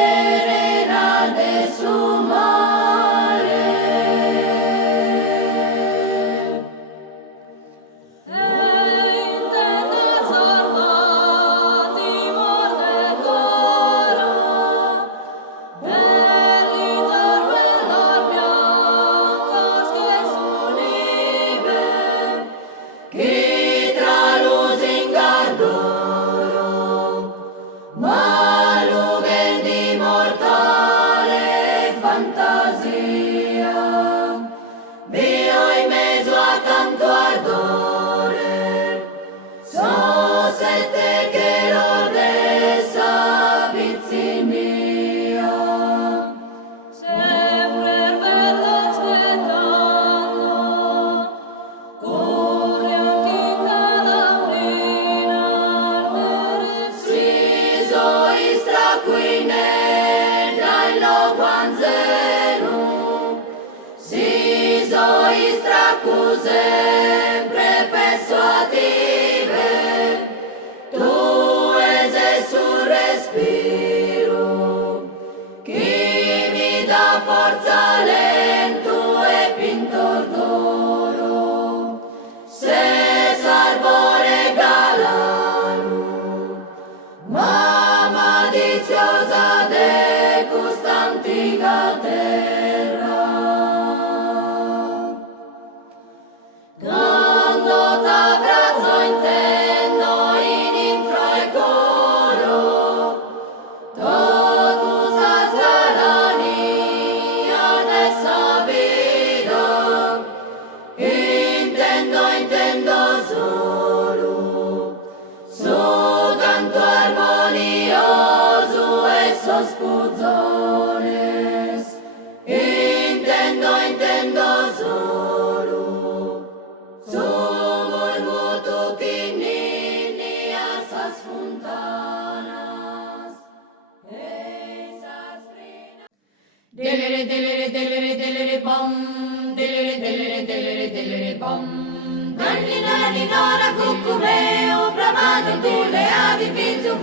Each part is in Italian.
Serenas istracu sempre persuative, tu es su respiro, chi mi dà forza lento e pintor d'oro, se salvo regalano, ma maliziosa de costantiga terra. Quando t'abbraccio intendo in intro e coro, totus as galania nessa vida, intendo solo, su canto armonioso e sos puzzones, intendo solo, su murmuto quinini a esas fontanas, esas frinas. Delere bom, delere bom. Nani nora cucumeo, bramado tulle avi vizio,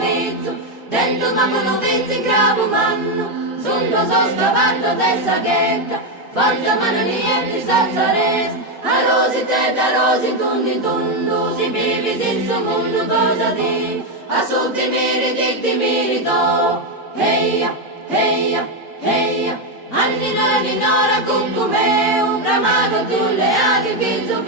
dentro mamma vizio in cravo manno, sundo scavando dessa ghetta, forza mano niente salzares, a rosi te da rosi tundu, si vivi in suo mondo cosa di, a solti dicti merito, heia, anni nora cucumeo, bramado tulle avi vizio,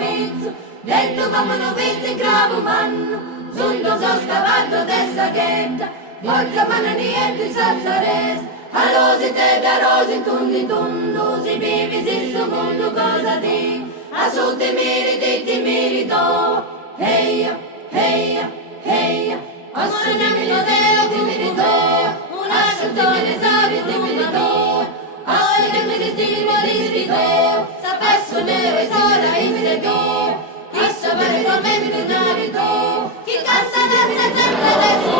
dentro mamma vizio in cravo manno, sundo scavando dessa ghetta, forza mano niente salzares, a rosi te da rosi tundu, si vivi in suo mondo cosa di, a solti dicti merito, heia, assolutamente Deo ti merito, una canzone savi ti merito, assolutamente stimoli spideo, sapessi nero e sola in sedo, chi sapere come mi merito, chi cassa nel sempre adesso.